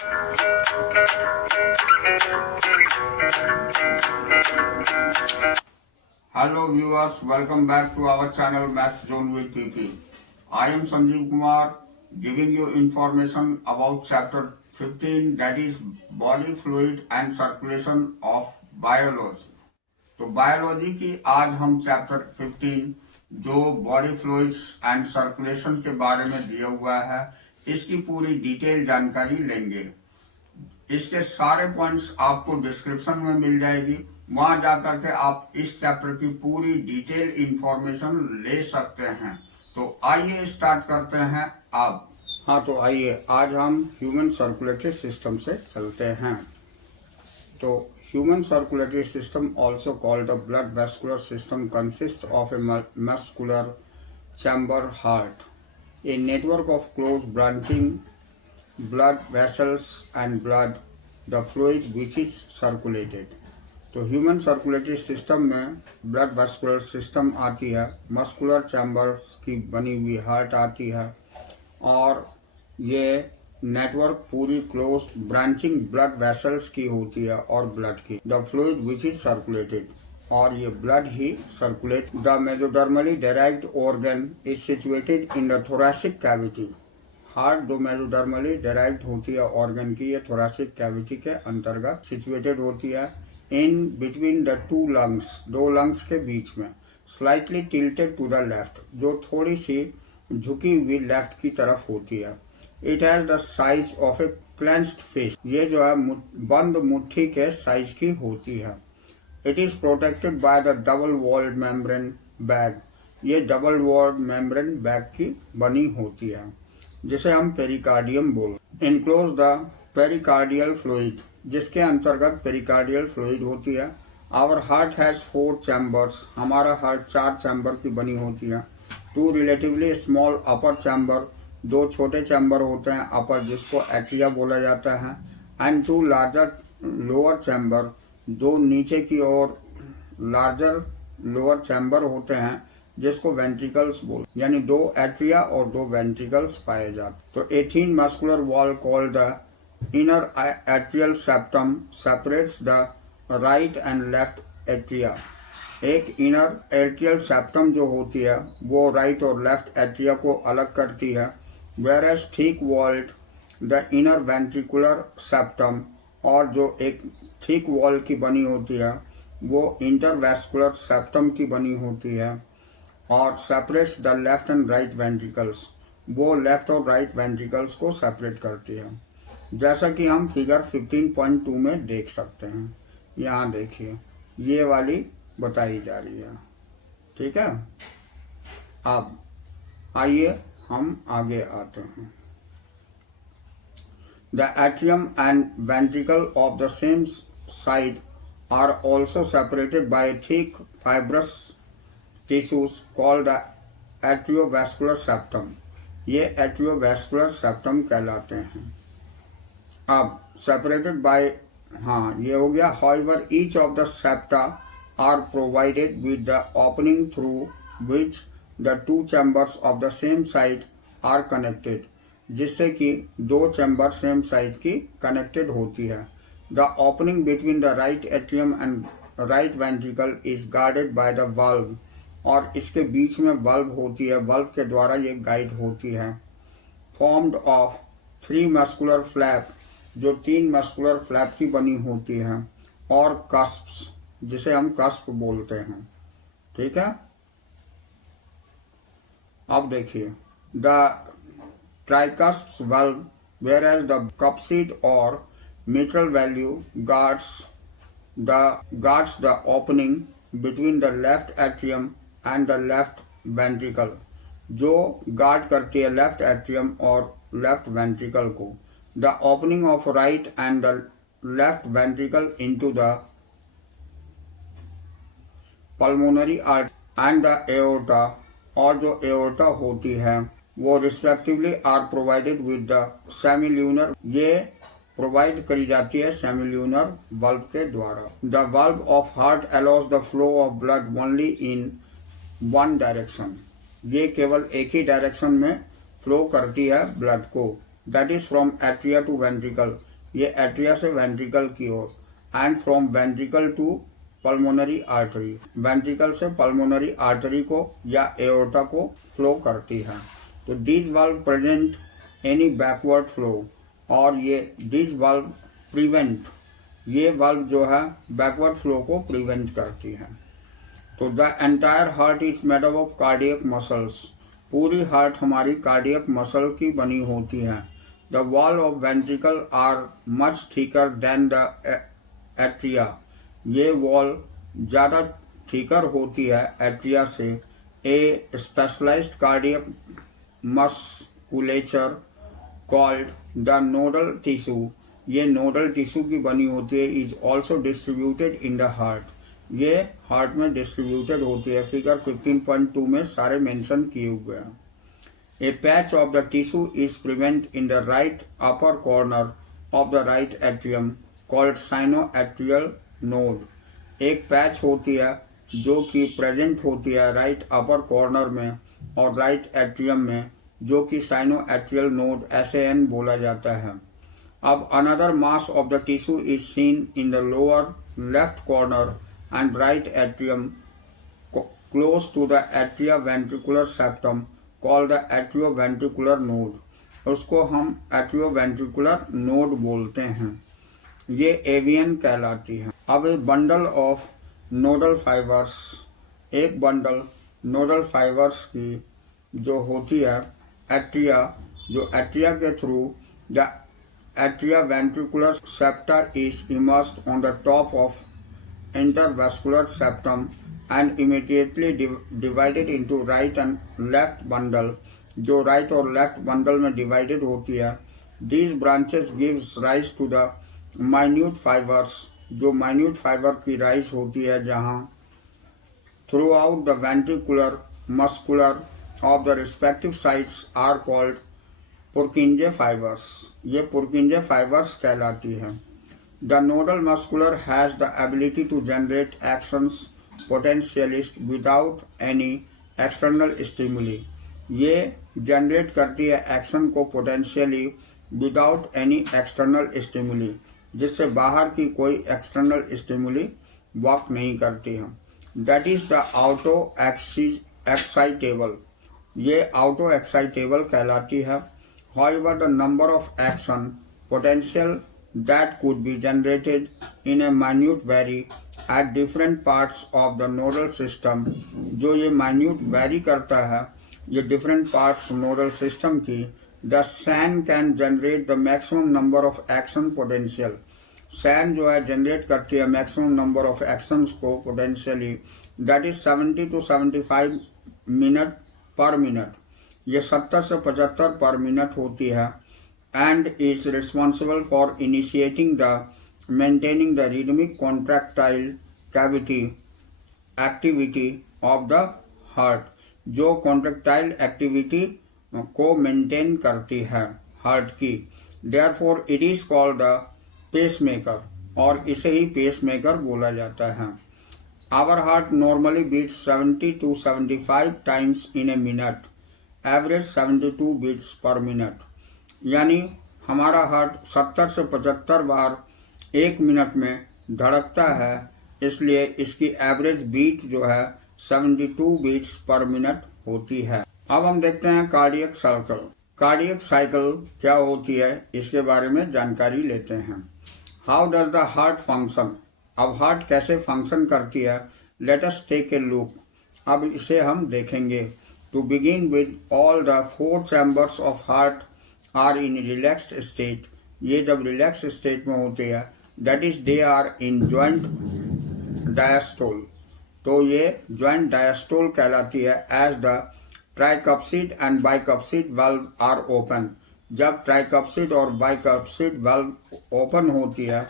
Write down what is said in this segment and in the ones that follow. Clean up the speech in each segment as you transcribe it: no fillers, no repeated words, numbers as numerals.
Hello viewers, welcome back to our channel Maths Zone with PP. I am Sanjeev Kumar giving you information about chapter 15, that is body fluid and circulation of biology. तो biology की आज हम chapter 15 जो body fluids and circulation के बारे में दिया हुआ है इसकी पूरी डिटेल जानकारी लेंगे। इसके सारे पॉइंट्स आपको डिस्क्रिप्शन में मिल जाएगी, वहां जाकर के आप इस चैप्टर की पूरी डिटेल इंफॉर्मेशन ले सकते हैं। तो आइए स्टार्ट करते हैं अब। हाँ, तो आइए आज हम ह्यूमन सर्कुलेटरी सिस्टम से चलते हैं। तो human circulatory system, also called the blood vascular system, consists of a muscular chamber heart, a network of close branching blood vessels and blood, the fluid which is circulated. तो human circulatory system में blood vascular system आती है, muscular chambers की बनी हुई heart आती है और ये नेटवर्क पूरी क्लोज ब्रांचिंग ब्लड वेसल्स की होती है और ब्लड की, the fluid which is circulated, और ये blood he circulate. The मेसोडर्मली derived organ is situated in the thoracic cavity. Heart जो मेसोडर्मली डेराइव्ड होती है ऑर्गन की, ये थोरैसिक कैविटी के अंतर्गत सिचुएटेड होती है, in between the two lungs, दो लंग्स के बीच में, slightly tilted to the left, जो थोड़ी सी झुकी हुई लेफ्ट की तरफ होती है। It has the size of A cleansed fish, ये जो है बंद मुट्ठी के साइज की होती है। It is protected by the double walled membrane bag, ये डबल वॉल्ड मेम्ब्रेन बैग की बनी होती है जिसे हम पेरिकार्डियम बोलते हैं। इनक्लोज द पेरिकार्डियल फ्लूइड, जिसके अंतर्गत पेरिकार्डियल फ्लूइड होती है। आवर हार्ट हैज 4 चैम्बर्स, हमारा हार्ट 4 चैम्बर की बनी होती है। 2 रिलेटिवली स्मॉल अपर चैम्बर, 2 छोटे चैम्बर होते हैं अपर, जिसको एट्रिया बोला जाता है, एंड 2 लार्जर लोअर चैम्बर, 2 नीचे की ओर लार्जर लोअर चैम्बर होते हैं जिसको वेंट्रिकल्स बोलते, यानी 2 एट्रिया और 2 वेंट्रिकल्स पाए जाते। तो 18 muscular wall called the inner atrial septum separates the right and left atria. एक इनर एट्रियल सेप्टम जो होती है वो राइट और लेफ्ट एट्रिया को अलग करती है, whereas thick walled the inner ventricular septum, और जो एक थिक वॉल की बनी होती है वो इंटरवैस्कुलर सेप्टम की बनी होती है और separates the left and right ventricles, वो लेफ्ट और राइट वेंट्रिकल्स को सेपरेट करती है, जैसा कि हम फिगर 15.2 में देख सकते हैं। यहाँ देखिए ये वाली बताई जा रही है, ठीक है। अब आइए हम आगे आते हैं। The atrium and ventricle of the same side are also separated by thick fibrous tissues called the atrioventricular septum, ये एट्रियोवैस्कुलर सेप्टम कहलाते हैं। अब सेपरेटेड बाय, हाँ ये हो गया। However each of the septa are provided with the opening through which the 2 chambers of the same side are connected, जिससे कि 2 चैम्बर सेम साइड की कनेक्टेड होती है। The opening between the right atrium and right ventricle is guarded by the valve, और इसके बीच में valve होती है, valve के द्वारा ये गाइड होती है। Formed of 3 muscular flap, जो 3 muscular flap की बनी होती है, और cusps, जिसे हम cusp बोलते हैं, ठीक है। अब देखिए the tricuspid valve, whereas the cupseed or mitral valve guards the opening between the left atrium and the left ventricle, जो गार्ड करती है लेफ्ट एट्रियम और लेफ्ट वेंट्रिकल को। The opening of right and the left ventricle into the pulmonary artery and the aorta, और जो aorta होती है वो respectively are provided with the semilunar, ये प्रोवाइड करी जाती है सेमिल्यूनर वाल्व के द्वारा। The valve of heart allows the flow of blood only in 1 direction, ये केवल एक ही डायरेक्शन में फ्लो करती है ब्लड को, that is from atria to ventricle, ये एट्रिया से वेंट्रिकल की ओर, and from ventricle to pulmonary artery, ventricle से पल्मोनरी आर्टरी को या एओर्टा को फ्लो करती है। तो this valve prevent any backward flow, और ये दिस वाल्व प्रिवेंट, ये वाल्व जो है बैकवर्ड फ्लो को प्रिवेंट करती है। तो the entire heart is made up of cardiac muscles, पूरी हार्ट हमारी कार्डियक मसल की बनी होती है। The wall of ventricle are much thicker than the atria, ये वॉल ज़्यादा थिकर होती है एट्रिया से। A specialised cardiac musculature called the nodal tissue, ये नोडल टिश्यू की बनी होती है, is also distributed in the heart, ये हार्ट में डिस्ट्रीब्यूटेड होती है। फिगर 15.2 में सारे मेंशन किए हुए हैं। A patch of the tissue is present in the right upper corner of the right atrium called sinoatrial node, एक पैच होती है जो कि प्रेजेंट होती है राइट अपर कॉर्नर में और राइट एट्रियम में, जो कि साइनोएट्रियल नोड SAN बोला जाता है। अब another mass of the tissue is seen in the lower left corner and right atrium close to the atria ventricular septum called the atrioventricular node, उसको हम एट्रियोवेंट्रिकुलर नोड बोलते हैं, ये एवियन कहलाती है। अब a bundle of nodal fibres, एक bundle nodal fibres की जो होती है एट्रिया, जो एट्रिया के through the atria ventricular septa is immersed on the top of interventricular septum and immediately divided into right and left bundle, जो right और left bundle में डिवाइडेड होती है। These branches gives rise to the minute fibres, जो minute fibre की rise होती है, जहाँ throughout the ventricular muscular of the respective sides are called Purkinje fibres, ये पुर्किंजे फाइबर्स कहलाती है। The nodal muscular has the ability to generate actions potentials without any external stimuli, ये generate करती है action को potentially without any external stimuli, जिससे बाहर की कोई एक्सटर्नल स्टिमुली वर्क नहीं करती है। That is the auto excitable, ये ऑटो एक्साइटेबल कहलाती है। However, the number of action potential that could be generated in a minute vary at different parts of the nodal system, जो ये minute vary करता है ये different parts nodal system की। The SAN can generate the maximum number of action potential, SAN जो है generate करती है maximum number of actions को potentially, that is 70 to 75 minute per minute, ये 70 से 75 पर मिनट होती है। And is responsible for initiating the maintaining the rhythmic contractile cavity activity of the heart, जो कॉन्ट्रैक्टाइल एक्टिविटी को मेंटेन करती है हार्ट की। Therefore it is called the pacemaker, और इसे ही पेसमेकर बोला जाता है। Our heart normally beats 70 to 75 times in a minute, average 72 beats per minute, यानी हमारा हार्ट 70 से 75 बार एक मिनट में धड़कता है, इसलिए इसकी एवरेज बीट जो है 72 बीट्स पर मिनट होती है। अब हम देखते हैं कार्डियक साइकिल। कार्डियक साइकिल क्या होती है इसके बारे में जानकारी लेते हैं। How does the heart function, अब हार्ट कैसे फंक्शन करती है, let us take a look, अब इसे हम देखेंगे। To begin with, all the 4 chambers of heart are in relaxed state, ये जब relaxed state में होते हैं, that is they are in joint diastole, तो ये joint diastole कहलाती है। as the tricuspid and bicuspid valve are open, जब tricuspid और bicuspid valve open होती है,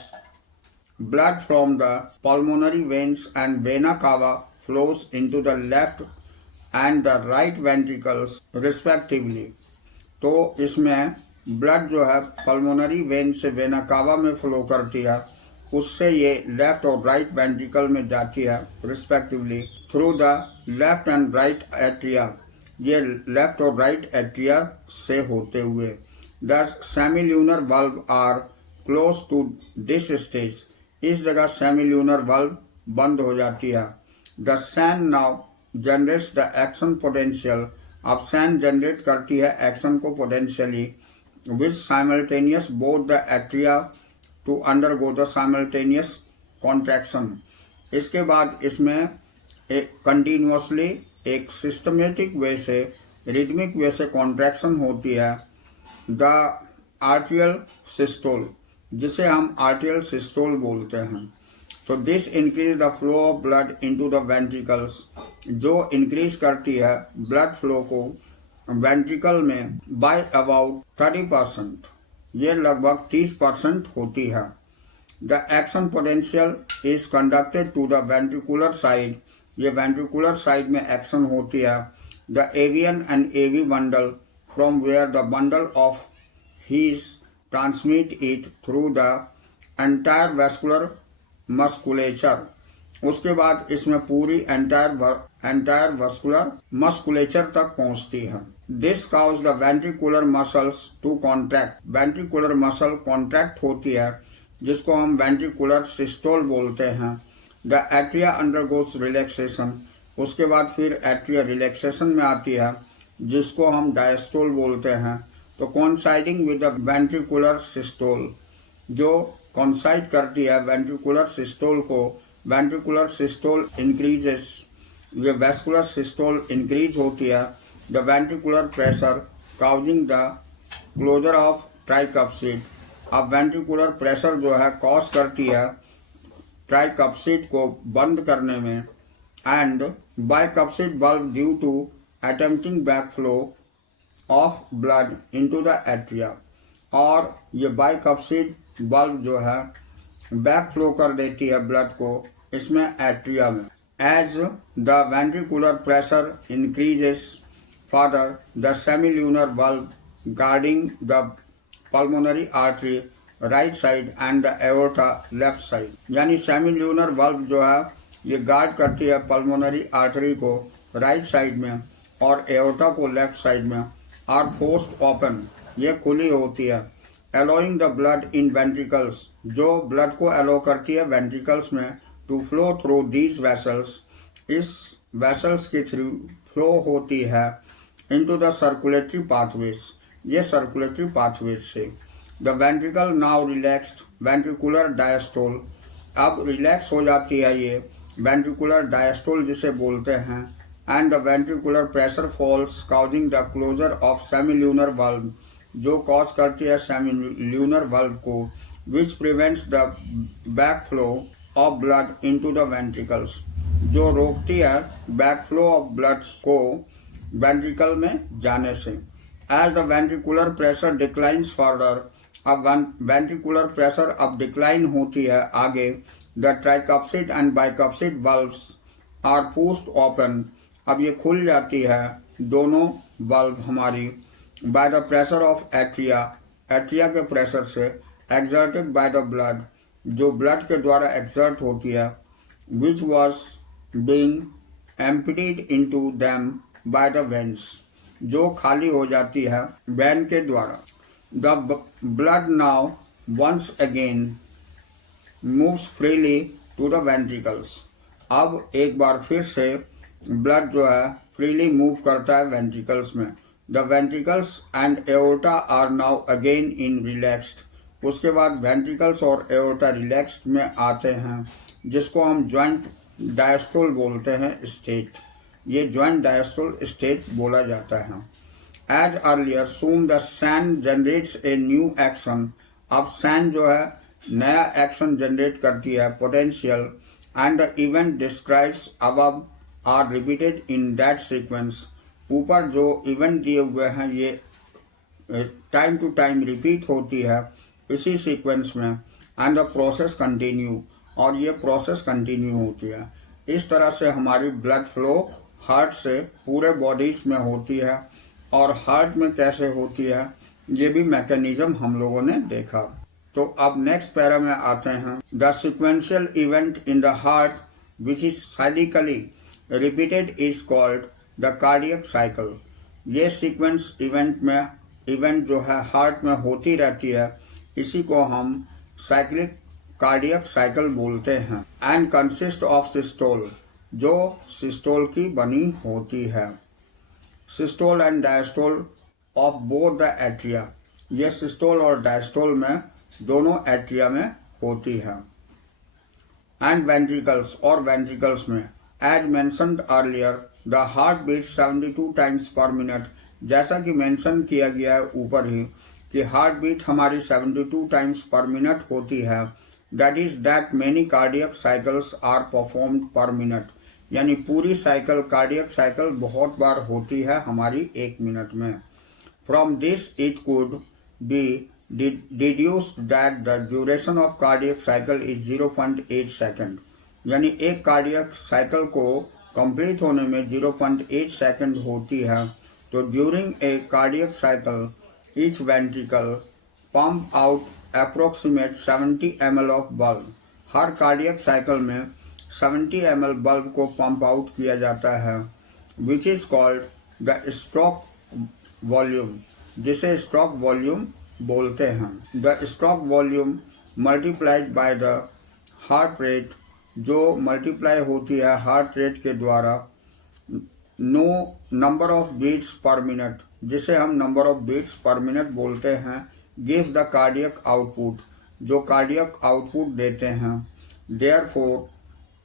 blood from the pulmonary veins and vena cava flows into the left and the right ventricles respectively, तो इसमें blood जो है पल्मोनरी वेन से vena cava में फ्लो करती है, उससे ये लेफ्ट और राइट वेंट्रिकल में जाती है respectively through the left and right atria, ये लेफ्ट और राइट एट्रिया से होते हुए। The semilunar valve are close to this stage, इस जगह सेमील्यूनर वाल्व बंद हो जाती है। The SAN now generates the action potential, अब सैन जनरेट करती है एक्शन को potentially, which simultaneous both the atria to undergo the simultaneous contraction. इसके बाद इसमें एक कंटिन्यूसली एक सिस्टमेटिक वे से, रिदमिक वे से कॉन्ट्रैक्शन होती है। द आर्टियल सिस्टोल, जिसे हम आर्टियल सिस्टोल बोलते हैं। तो this increase the flow of blood into the ventricles, जो इंक्रीज करती है ब्लड फ्लो को वेंट्रिकल में बाय अबाउट 30%, ये लगभग 30% होती है। The action potential is conducted to the ventricular side, ये वेंट्रिकुलर साइड में एक्शन होती है। The AVN and AV bundle from where the bundle of His transmit it through the entire vascular musculature. उसके बाद इसमें पूरी एंटायर वेस्कुलर मस्कुलेचर तक पहुंचती है। This cause the ventricular muscles to contract, ventricular muscle contract होती है, जिसको हम वेंट्रिकुलर सिस्टोल बोलते हैं। द एट्रिया अंडरगोस रिलैक्सेशन, उसके बाद फिर एट्रिया रिलैक्सेशन में आती है, जिसको हम डायस्टोल बोलते हैं। तो coinciding with the ventricular systole, जो कॉन्साइड करती है वेंट्रिकुलर सिस्टोल को, वेंट्रिकुलर सिस्टोल इंक्रीजेस, ये वेस्कुलर सिस्टोल इंक्रीज होती है। The ventricular pressure causing the closure of tricuspid, अब वेंट्रिकुलर प्रेशर जो है कॉज करती है ट्राइकप्सिड को बंद करने में। And bicuspid valve due to attempting back flow of blood into the atria, और ये बाइकप्सिड वाल्व जो है बैक फ्लो कर देती है ब्लड को इसमें एट्रिया में। As the ventricular pressure increases further, the semilunar valve guarding the pulmonary artery right side and the aorta left side, यानी सेमील्यूनर वाल्व जो है ये गार्ड करती है पल्मोनरी आर्टरी को राइट साइड में और एओर्टा को लेफ्ट साइड में। आर फोर्स्ड ओपन, ये खुली होती है। Allowing the blood in ventricles, जो ब्लड को अलो करती है वेंट्रिकल्स में, to flow through these vessels, इस वेसल्स के थ्रू फ्लो होती है इनटू द सर्कुलेटरी पाथवेज, ये सर्कुलेटरी पाथवेज से। The ventricle now relaxed ventricular diastole, अब रिलैक्स हो जाती है ये वेंट्रिकुलर डायस्टोल जिसे बोलते हैं। And the ventricular pressure falls causing the closure of semilunar valve, जो कॉज करती है सेमील्यूनर वाल्व को, which prevents the back flow of blood into the ventricles, जो रोकती है बैक फ्लो ऑफ ब्लड को वेंट्रिकल में जाने से। As the ventricular pressure declines further, अब वेंट्रिकुलर प्रेशर अब डिक्लाइन होती है आगे। The tricuspid and bicuspid valves are pushed open, अब ये खुल जाती है दोनों वाल्व हमारी। By the pressure of atria, atria के प्रेशर से। एक्सर्टेड बाय द ब्लड, जो ब्लड के द्वारा एक्सर्ट होती है। Which was being emptied into them by the veins, जो खाली हो जाती है वेन के द्वारा। The blood now once again moves freely to the ventricles, अब एक बार फिर से ब्लड जो है फ्रीली मूव करता है वेंट्रिकल्स में। The ventricles and aorta are now again in relaxed, उसके बाद वेंट्रिकल्स और एओर्टा रिलैक्स्ड में आते हैं, जिसको हम ज्वाइंट डायस्टोल बोलते हैं स्टेट, ये ज्वाइंट डायस्टोल स्टेट बोला जाता है। As earlier soon the SAN generates a new action, अब सैन जो है नया एक्शन जनरेट करती है potential. And the event describes above are repeated in that sequence, ऊपर जो इवेंट दिए हुए हैं ये टाइम टू टाइम रिपीट होती है इसी सीक्वेंस में। एंड द प्रोसेस कंटिन्यू, और ये प्रोसेस कंटिन्यू होती है। इस तरह से हमारी ब्लड फ्लो हार्ट से पूरे बॉडीज में होती है, और हार्ट में कैसे होती है ये भी मैकेनिज्म हम लोगों ने देखा। तो अब नेक्स्ट पैरा में आते हैं। The sequential event in the heart which is cyclically repeated is called the cardiac cycle. ये सीक्वेंस इवेंट जो है हार्ट में होती रहती है, इसी को हम साइक्लिक कार्डियक साइकिल बोलते हैं एंड कंसिस्ट ऑफ सिस्टोल, जो सिस्टोल की बनी होती है। Systole and diastole of both the atria, ये सिस्टोल और डायस्टोल में दोनों एट्रिया में होती है। एंड वेंट्रिकल्स, और वेंट्रिकल्स में as mentioned earlier the heart beat 72 times per minute, जैसा कि मेंशन किया गया है ऊपर ही कि हार्ट बीट हमारी 72 टाइम्स पर मिनट होती है। That is that many cardiac cycles are performed per minute, यानी पूरी साइकिल कार्डियक साइकिल बहुत बार होती है हमारी 1 मिनट में। From this it could be deduced that the duration of cardiac cycle is 0.8 second, यानी एक कार्डियक साइकिल को कंप्लीट होने में 0.8 सेकेंड होती है। तो during a cardiac cycle each ventricle pump out approximate 70 ml of blood, हर कार्डियक साइकिल में 70 ml बल्ब को पंप आउट किया जाता है, which is called the stroke volume, जिसे स्ट्रोक वॉल्यूम बोलते हैं। The stroke volume multiplied by the heart rate, जो मल्टीप्लाई होती है हार्ट रेट के द्वारा, no number of beats per minute, जिसे हम number of beats per minute बोलते हैं, गिव्स द कार्डियक आउटपुट, जो कार्डियक आउटपुट देते हैं। Therefore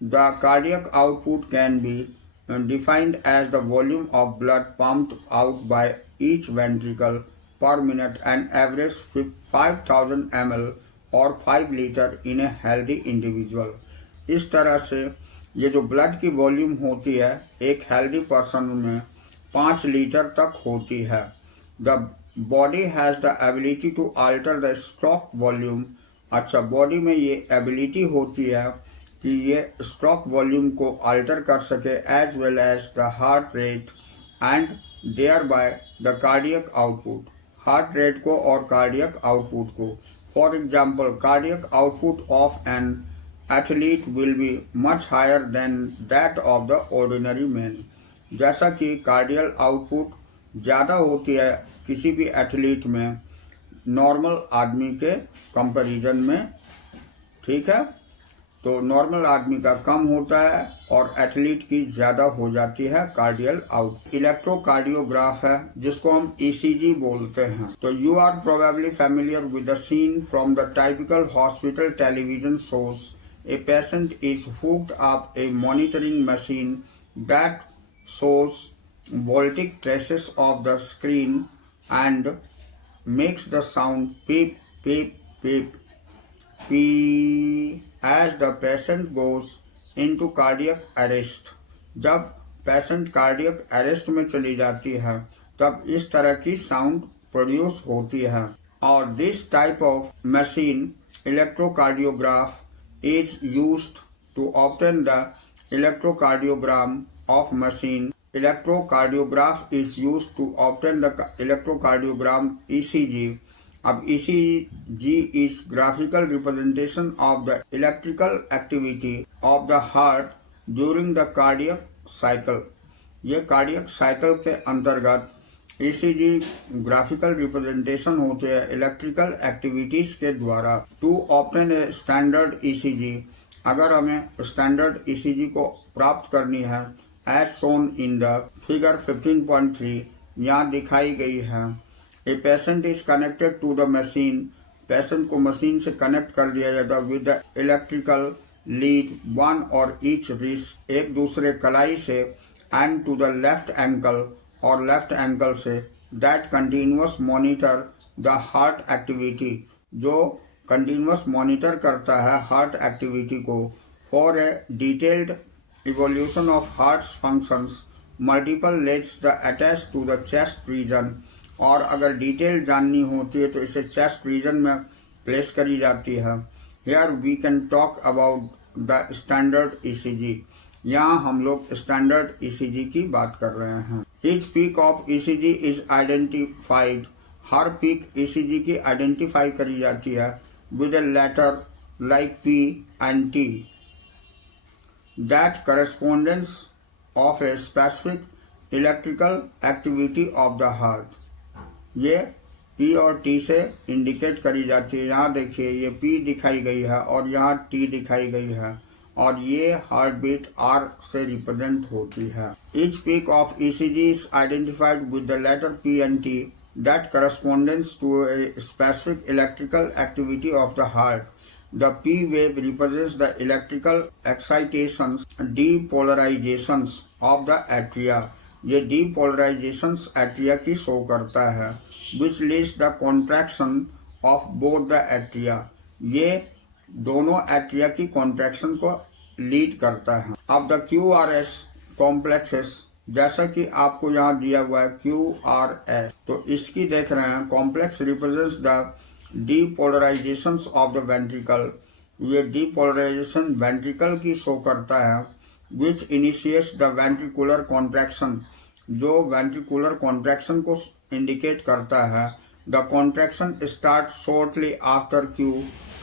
the cardiac output can be defined as the volume of blood pumped out by each ventricle per minute and average 5000 ml और 5 litre in a healthy individual। इस तरह से ये जो blood की वॉल्यूम होती है एक हेल्दी पर्सन में 5 लीटर तक होती है। The body has the ability to alter the stroke volume, अच्छा बॉडी में ये एबिलिटी होती है कि ये स्ट्रोक वॉल्यूम को अल्टर कर सके as well as the heart rate and thereby the cardiac output, heart rate को और कार्डियक आउटपुट को। For example cardiac output of an athlete will be much higher than that of the ordinary man, जैसा कि कार्डियल output ज़्यादा होती है किसी भी एथलीट में नॉर्मल आदमी के कंपैरिजन में, ठीक है। तो नॉर्मल आदमी का कम होता है और एथलीट की ज़्यादा हो जाती है कार्डियल आउट। इलेक्ट्रोकार्डियोग्राफ है जिसको हम ईसीजी बोलते हैं। तो you are probably familiar with the scene from the typical hospital television shows. A patient is hooked up a monitoring machine that shows voltage traces of the screen and makes the sound beep beep beep beep as the patient goes into cardiac arrest। जब patient cardiac arrest में चली जाती है तब इस तरह की sound produce होती है। और this type of machine electrocardiograph is used to obtain the electrocardiogram of machine। Electrocardiogram is used to obtain the electrocardiogram ECG। अब ECG is graphical representation of the electrical activity of the heart during the cardiac cycle। ये cardiac cycle के अंतर्गत ECG graphical representation होते हैं electrical activities के द्वारा। To obtain a standard ECG, अगर हमें स्टैंडर्ड ECG को प्राप्त करनी है as shown in the figure 15.3 यहाँ दिखाई गई है। A patient is connected to the machine, patient को मशीन से कनेक्ट कर दिया जाता है with the electrical lead one और ईच रिस्ट, एक दूसरे कलाई से, and to the left ankle और लेफ्ट एंकल से, that continuous monitor the heart activity, जो कंटिन्यूअस मॉनिटर करता है हार्ट एक्टिविटी को। For a detailed evolution of heart's functions multiple leads the attach to the chest region, और अगर detail जाननी होती है तो इसे चेस्ट रीजन में प्लेस करी जाती है। Here we can talk about the standard ECG, यहाँ हम लोग स्टैंडर्ड ECG की बात कर रहे हैं। Each peak of ECG is identified, her peak ECG की आइडेंटिफाई करी जाती है with a letter like P and T, that correspondence of a specific electrical activity of the heart। ये P और T से इंडिकेट करी जाती है। यहाँ देखिए ये P दिखाई गई है और यहाँ T दिखाई गई है और ये हार्ट बीट R से रिप्रेजेंट होती है। Each peak of ECG is identified with the letter P and T that corresponds to a specific electrical activity of the heart. The P wave represents the electrical excitations, depolarizations of the atria. ये depolarizations atria की show करता है, which leads the contraction of both the atria. ये दोनों atria की contraction को lead करता है। अब द QRS कॉम्प्लेक्सेस, जैसा कि आपको यहाँ दिया हुआ है QRS, तो इसकी देख रहे हैं complex represents the depolarisations of the ventricle. ये डीपोलराइजेशन वेंट्रिकल की शो करता है, which initiates the ventricular contraction, जो वेंट्रिकुलर कॉन्ट्रैक्शन को इंडिकेट करता है। The contraction start shortly after Q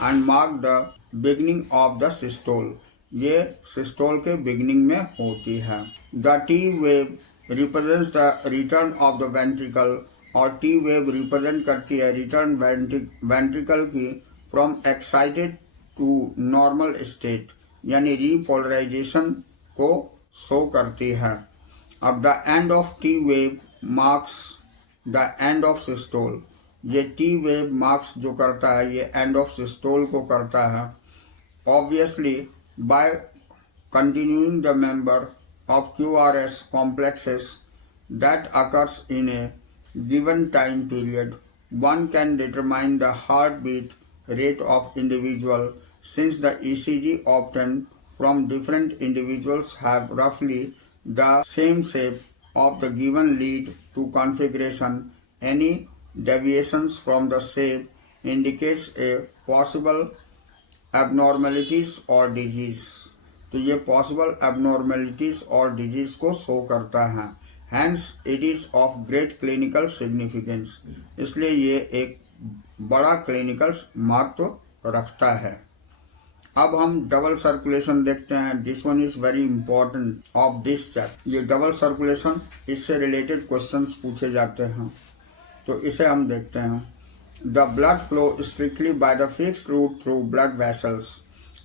and mark the beginning of the systole. ये systole के बिगिनिंग में होती है। The T wave represents the return of the ventricle, और T वेव रिप्रेजेंट करती है रिटर्न वेंट्रिकल की from excited to normal state, यानी रीपोलराइजेशन को शो करती है। अब the end of T wave marks the end of systole. ये T वेव मार्क्स जो करता है ये एंड ऑफ सिस्टोल को करता है। Obviously by continuing the member of QRS complexes that occurs in a given time period, one can determine the heartbeat rate of individual, since the ECG obtained from different individuals have roughly the same shape of the given lead to configuration. Any deviations from the shape indicates a possible abnormalities or disease. तो ये possible abnormalities और disease को show करता है। Hence it is of great clinical significance, इसलिए ये एक बड़ा क्लिनिकल महत्व रखता है। अब हम डबल सर्कुलेशन देखते हैं। This one is very important of this chapter. ये डबल सर्कुलेशन, इससे रिलेटेड क्वेश्चंस पूछे जाते हैं, तो इसे हम देखते हैं। The blood flow strictly by the fixed route through blood vessels.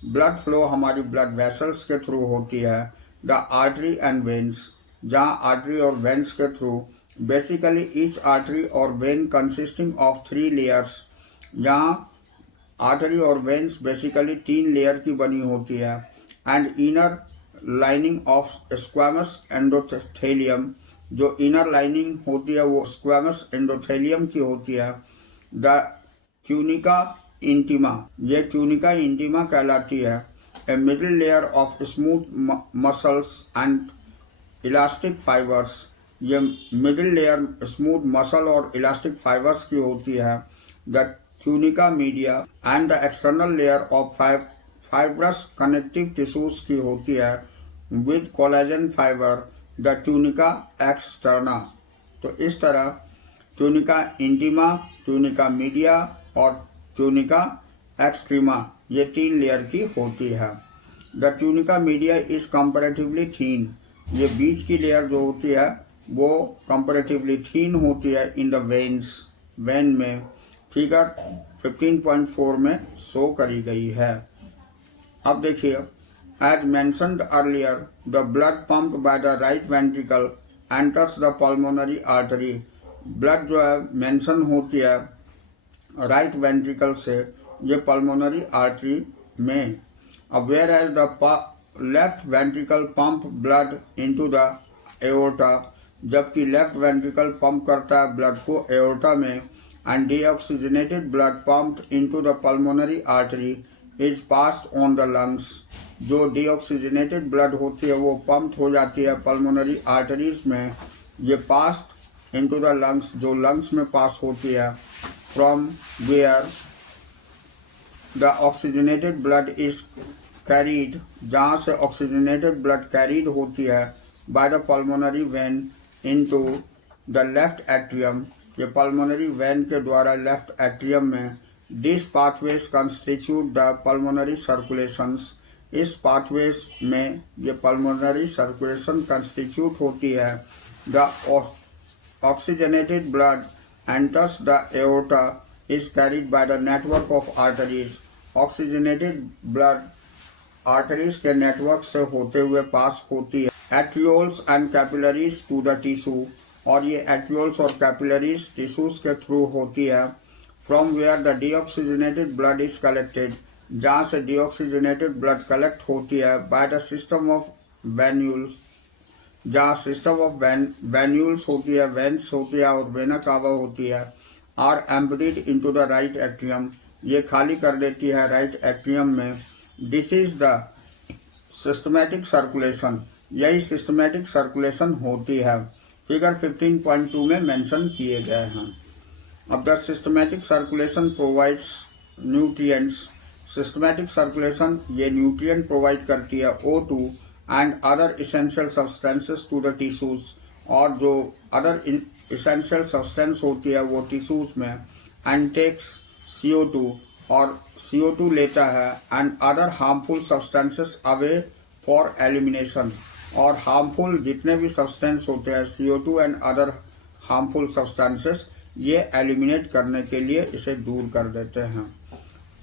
Blood flow हमारी ब्लड वेसल्स के थ्रू होती है। द आर्टरी एंड वेन्स, जहाँ आर्टरी और वेन्स के थ्रू। बेसिकली ईच आर्टरी और वेन कंसिस्टिंग ऑफ 3 लेयर्स, यहाँ आर्टरी और वेन्स बेसिकली 3 लेयर की बनी होती है। And inner lining of squamous endothelium, जो इनर लाइनिंग होती है वो स्क्वैमस एंडोथेलियम की होती है। द ट्यूनिका इंटीमा, ये ट्यूनिका इंटीमा कहलाती है। A middle layer of smooth muscles and elastic fibres, ये मिडिल लेयर स्मूथ मसल और इलास्टिक फाइबर्स की होती है। The tunica media and the external layer of fibrous connective tissues की होती है with collagen fibre, the tunica externa. तो इस तरह ट्यूनिका इंटीमा, ट्यूनिका मीडिया और ट्यूनिका एक्सट्रीमा, ये 3 लेयर की होती है। The tunica media is comparatively thin, ये बीच की लेयर जो होती है वो कंपैरेटिवली थीन होती है इन द वेन्स, वेन में। फिगर 15.4 में शो करी गई है। अब देखिए, as mentioned earlier the blood pumped by the right ventricle enters the pulmonary artery. Blood जो है मेंशन होती है राइट वेंट्रिकल से ये पल्मोनरी आर्टरी में। अब whereas the left ventricle pump blood into the aorta, जबकि लेफ्ट वेंट्रिकल पंप करता है ब्लड को एओर्टा में। And deoxygenated blood pumped into the pulmonary artery is passed on the lungs, जो डीऑक्सीजनेटेड ब्लड होती है वो पंप हो जाती है पल्मोनरी आर्टरीज में। ये पास्ड इनटू द लंग्स, जो लंग्स में पास होती है। From where the oxygenated blood is carried, जहाँ से oxygenated blood carried होती है by the pulmonary vein into the left atrium, ये pulmonary vein के द्वारा left atrium में। These pathways constitute the pulmonary circulations, इस pathways में ये pulmonary circulation constitute होती है। The oxygenated blood enters the aorta is carried by the network of arteries. Oxygenated blood arteries के नेटवर्क से होते हुए पास होती है arterioles and capillaries to the tissue, और ये एट्रियोल्स और कैपिलरीज टिश्यूज के थ्रू होती है। From where the deoxygenated blood is collected, जहाँ से डीऑक्सीजनेटेड ब्लड कलेक्ट होती है by the system of venules, जहाँ सिस्टम ऑफ वेन्यूल्स होती है, वेन्स होती है और वेना कावा होती है, are embedded into the right atrium, ये खाली कर देती है राइट एट्रियम में। This is the systematic circulation, यही सिस्टमैटिक सर्कुलेशन होती है, फिगर 15.2 में मेंशन किए गए हैं। अब the systematic circulation provides nutrients, systematic circulation ये न्यूट्रिएंट प्रोवाइड करती है O2 and other essential substances to the tissues, और जो अदर इसेंशियल सब्सटेंस होती है वो टिश्यूज में, एंड टेक्स CO2 और CO2 लेता है, and other harmful substances away for elimination, और हार्मफुल जितने भी सब्सटेंस होते हैं CO2 and other harmful substances ये एलिमिनेट करने के लिए इसे दूर कर देते हैं।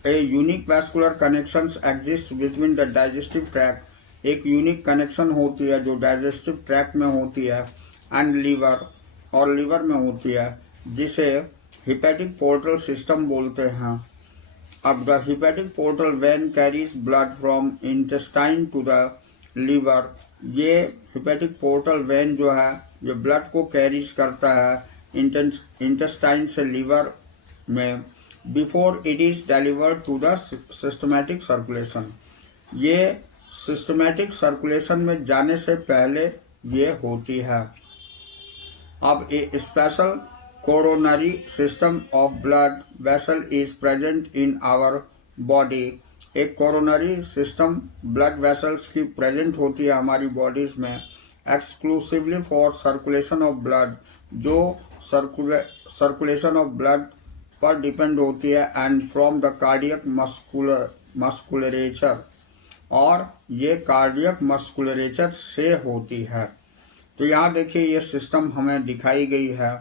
A unique vascular connections exist between the digestive tract, एक यूनिक कनेक्शन होती है जो डाइजेस्टिव ट्रैक्ट में होती है एंड लीवर, और लीवर में होती है, जिसे हिपैटिक पोर्टल सिस्टम बोलते हैं। अब the hepatic portal vein carries blood from intestine to the liver, ये हिपैटिक पोर्टल वेन जो है ये ब्लड को कैरीज करता है इंटेस्टाइन से लीवर में, before it is delivered to the systematic circulation, ये सिस्टमैटिक सर्कुलेशन में जाने से पहले ये होती है। अब a special coronary system of blood vessel is present in our body, एक कोरोनरी सिस्टम ब्लड वेसल्स की प्रेजेंट होती है हमारी बॉडीज में, exclusively for circulation of blood, जो सर्कुलेशन ऑफ ब्लड पर डिपेंड होती है, and from the cardiac musculature, और ये कार्डियक मस्कुलरेचर से होती है। तो यहाँ देखिए ये सिस्टम हमें दिखाई गई है।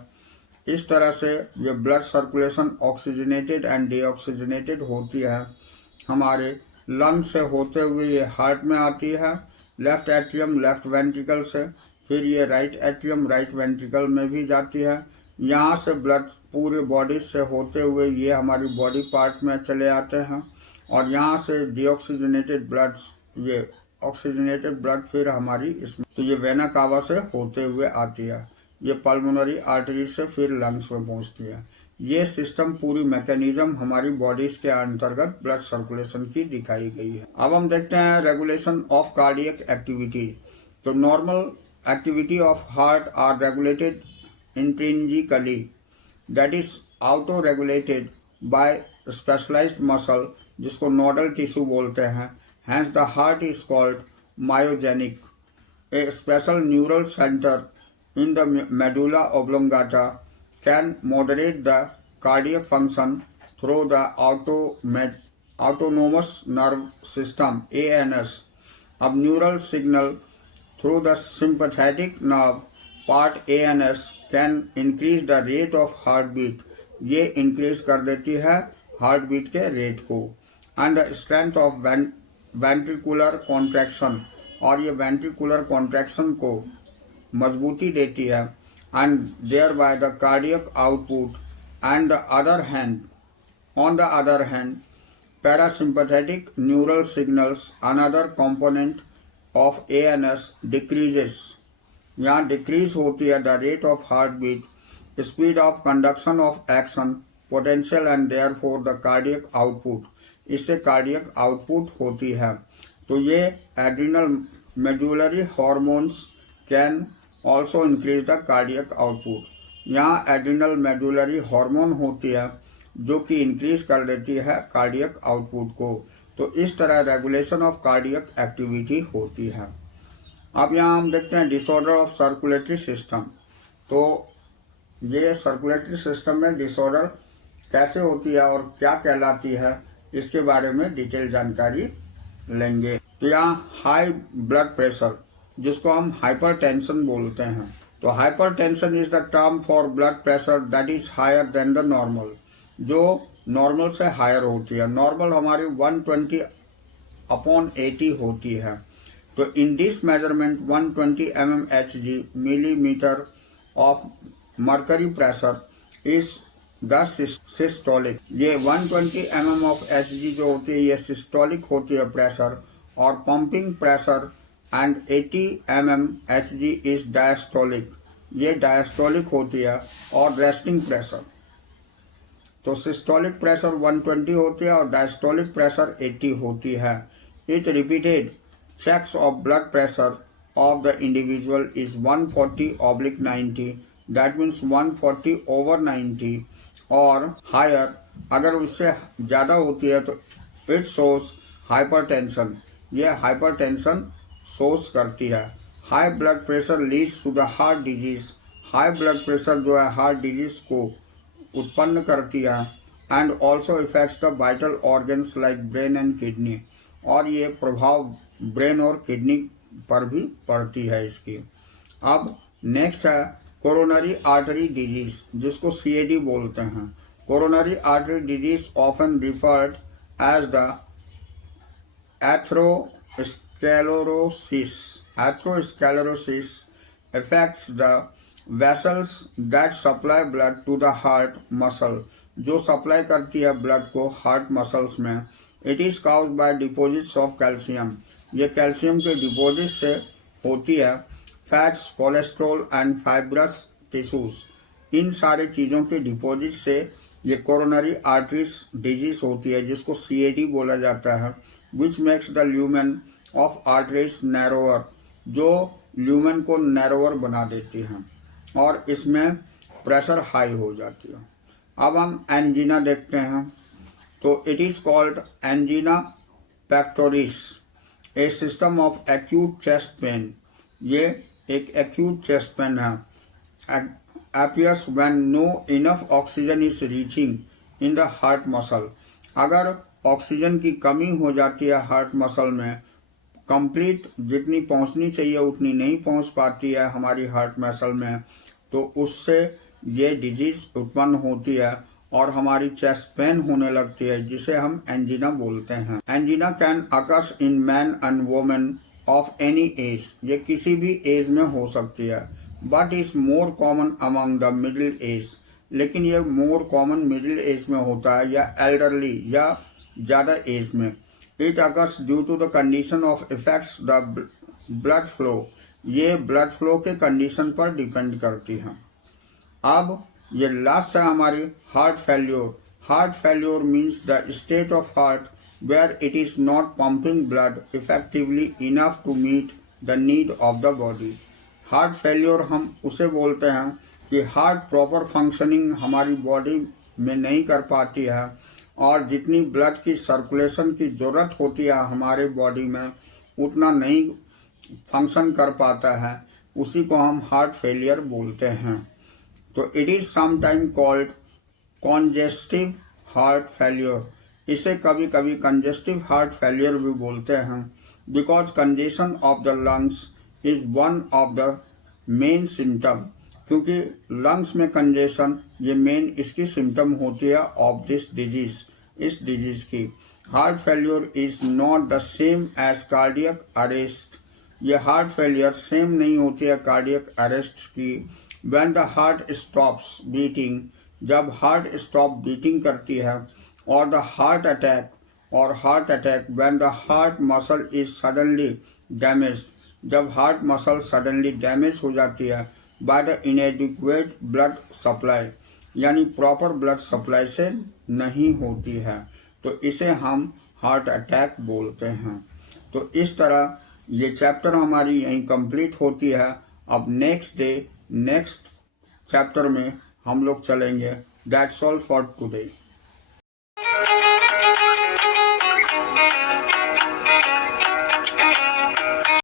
इस तरह से ये blood circulation oxygenated and deoxygenated होती है, हमारे लंग से होते हुए ये हार्ट में आती है, लेफ्ट एट्रियम लेफ्ट वेंट्रिकल से, फिर ये राइट एट्रियम राइट वेंट्रिकल में भी जाती है। यहाँ से ब्लड पूरे बॉडी से होते हुए ये हमारी बॉडी पार्ट में चले आते हैं, और यहाँ से डीऑक्सीजनेटेड ब्लड, ये ऑक्सीजनेटेड ब्लड फिर हमारी इसमें, तो ये वेना कावा से होते हुए आती है, ये पल्मोनरी आर्टरी से फिर लंग्स में पहुंचती है। ये सिस्टम पूरी मैकेनिज्म हमारी बॉडीज के अंतर्गत ब्लड सर्कुलेशन की दिखाई गई है। अब हम देखते हैं रेगुलेशन ऑफ कार्डियक एक्टिविटी। तो normal activity of heart are regulated intrinsically, that is auto regulated by specialised muscle, जिसको नोडल टिश्यू बोलते हैं। Hence the heart is called myogenic. A special neural centre in the medulla oblongata can moderate the cardiac function through the autonomous nerve system ANS. अब neural signal through the sympathetic nerve part ANS can increase the rate of heartbeat. ये increase कर देती है heartbeat के rate को, and the strength of ventricular contraction, और ये ventricular contraction को मजबूती देती है, and thereby the cardiac output. And on the other hand, parasympathetic neural signals, another component of ANS, decreases. यहाँ decrease होती है the rate of heartbeat, speed of conduction of action, potential and therefore the cardiac output. इससे cardiac output होती है। तो ये adrenal medullary hormones can also increase the cardiac output. यहाँ adrenal medullary hormone होती है जो कि इंक्रीज कर देती है कार्डियक आउटपुट को। तो इस तरह रेगुलेशन ऑफ कार्डियक एक्टिविटी होती है। अब यहाँ हम देखते हैं डिसऑर्डर ऑफ सर्कुलेटरी सिस्टम। तो ये सर्कुलेटरी सिस्टम में डिसऑर्डर कैसे होती है और क्या कहलाती है, इसके बारे में डिटेल जानकारी लेंगे। तो यहाँ हाई ब्लड प्रेशर, जिसको हम हाइपरटेंशन बोलते हैं, तो hypertension is the term for blood pressure that is higher than the normal, जो नॉर्मल से हायर होती है। नॉर्मल हमारी 120/80 होती है। तो in this measurement 120 mmHg millimetre of mercury pressure is the systolic. ये 120 mm ऑफ Hg जो होती है ये सिस्टोलिक होती है प्रेशर, और pumping pressure and 80 mm Hg is diastolic, ये डायस्टोलिक होती है। और रेस्टिंग प्रेशर, तो सिस्टोलिक प्रेशर 120 होती है और डायस्टोलिक प्रेशर 80 होती है। It repeated checks of blood pressure of the individual is 140/90, that means 140/90 और हायर। अगर उससे ज़्यादा होती है तो इट शोज हाइपरटेंशन, ये हाइपरटेंशन शोज करती है। High blood pressure leads to the heart disease, high blood pressure जो है हार्ट डिजीज को उत्पन्न करती है। And also effects the vital organs like brain and kidney, और ये प्रभाव ब्रेन और किडनी पर भी पड़ती है इसकी। अब नेक्स्ट है कोरोनरी आर्टरी डिजीज, जिसको CAD बोलते हैं। Coronary artery disease often referred as the atherosclerosis. Atherosclerosis affects the vessels that supply blood to the heart muscle, जो सप्लाई करती है ब्लड को हार्ट मसल्स में। It is caused by deposits of calcium, ये calcium के deposit से होती है। Fats, cholesterol and fibrous tissues, इन सारे चीज़ों के डिपॉजिट से ये कोरोनरी आर्टरीज डिजीज होती है, जिसको CAD बोला जाता है। Which makes the lumen of arteries narrower, जो ल्यूमेन को नैरोअर बना देती हैं और इसमें प्रेशर हाई हो जाती है। अब हम एंजीना देखते हैं। तो it is called angina pectoris, a system of acute chest pain. ये एक एक्यूट चेस्ट पेन है। appears when no enough oxygen is reaching in the heart muscle, अगर ऑक्सीजन की कमी हो जाती है हार्ट मसल में, कंप्लीट जितनी पहुंचनी चाहिए उतनी नहीं पहुंच पाती है हमारी हार्ट मसल में, तो उससे ये डिजीज उत्पन्न होती है और हमारी चेस्ट पेन होने लगती है, जिसे हम एंजीना बोलते हैं। Angina can occurs in man and women of any age, ये किसी भी एज में हो सकती है। But is more common among the middle age, लेकिन ये मोर कॉमन मिडिल एज में होता है या एल्डरली या ज़्यादा एज में। It occurs due to the condition of effects the blood flow, ये ब्लड फ्लो के कंडीशन पर डिपेंड करती है। अब ये लास्ट है हमारी heart failure. Heart failure means the state of heart where it is not pumping blood effectively enough to meet the need of the body. Heart failure हम उसे बोलते हैं कि हार्ट प्रॉपर फंक्शनिंग हमारी बॉडी में नहीं कर पाती है और जितनी ब्लड की सर्कुलेशन की ज़रूरत होती है हमारे बॉडी में उतना नहीं फंक्शन कर पाता है, उसी को हम हार्ट फेलियर बोलते हैं। तो it is sometime called congestive heart failure, इसे कभी कभी कंजेस्टिव हार्ट फेलियर भी बोलते हैं, because congestion of the lungs is one of the main symptom, क्योंकि लंग्स में कंजेशन ये मेन इसकी सिम्टम होती है ऑफ दिस डिजीज, इस डिजीज की। Heart failure is not the same as cardiac arrest, ये हार्ट फेलियर सेम नहीं होती है कार्डियक अरेस्ट की। When the heart stops beating, जब हार्ट स्टॉप बीटिंग करती है, और द हार्ट अटैक, और heart attack when the heart muscle is suddenly damaged, जब हार्ट मसल सडनली डैमेज हो जाती है बाय द इनएडिक्वेट ब्लड सप्लाई, यानी प्रॉपर ब्लड सप्लाई से नहीं होती है, तो इसे हम हार्ट अटैक बोलते हैं। तो इस तरह ये चैप्टर हमारी यहीं कंप्लीट होती है। अब नेक्स्ट चैप्टर में हम लोग चलेंगे। That's all for today.